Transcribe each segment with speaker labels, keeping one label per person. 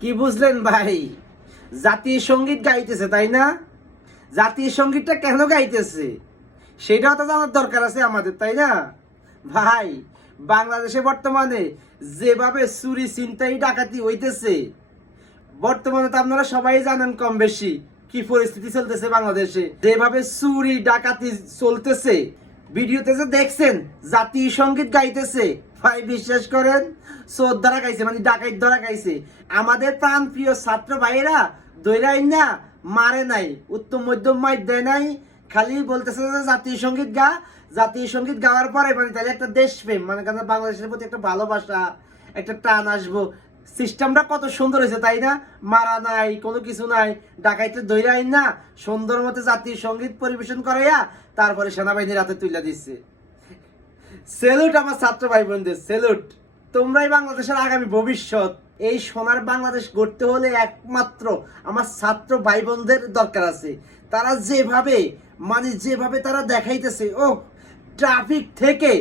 Speaker 1: কি বুঝলেন ভাই? জাতীয় সংগীত গাইতেছে, তাই না? জাতীয় সঙ্গীতটা কেন গাইতেছে? সেটাও তো জানার দরকার আছে আমাদের, তাই না? ভাই বাংলাদেশে বর্তমানে যেভাবে চুরি চিন্তাই ডাকাতি হইতেছে, বর্তমানে তো আপনারা সবাই জানেন কম বেশি কি পরিস্থিতি চলতেছে বাংলাদেশে। যেভাবে চুরি, ডাকাতি চলতেছে, ভিডিওতে যে দেখছেন, জাতীয় সংগীত গাইতেছে, ভাই বিশ্বাস করেন, চোর দ্বারা গাইছে মানে ডাকাইত দ্বারা গাইছে আমাদের প্রাণ প্রিয় ছাত্র ভাইয়েরা দৈরাই না মারে নাই, উত্তম মধ্যম মাইট দেয় নাই খালি বলতেছে যে জাতীয় সংগীত গা, জাতীয় সংগীত গাওয়ার পরে মানে তাহলে একটা দেশপ্রেম মানে বাংলাদেশের প্রতি একটা ভালোবাসা, একটা টান আসব। সিস্টেমটা কত সুন্দর হয়েছে, তাই না? মারা নাই, কোনো কিছু নাই, ডাকাইতে ধৈর্য আইন না, সুন্দর মতো জাতীয় সংগীত পরিবেশন করাইয়া তারপরে সেনাবাহিনীর হাতে তুলে দিচ্ছে সেলুট আমার ছাত্র ভাই বোনদের সেলুট। তোমরাই বাংলাদেশের আগামী ভবিষ্যৎ। এই সোনার বাংলাদেশ গড়তে হলে একমাত্র আমার ছাত্র ভাই বোনদের দরকার আছে। তারা যেভাবে মানে যেভাবে তারা দেখাইতেছে ও ট্রাফিক থেকে,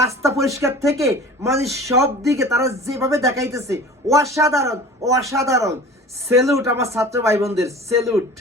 Speaker 1: রাস্তা পরিষ্কার থেকে মানে সব দিকে তারা যেভাবে দেখাইতেছে, অসাধারণ অসাধারণ। সেলুট আমার ছাত্র ভাই বোনদের সেলুট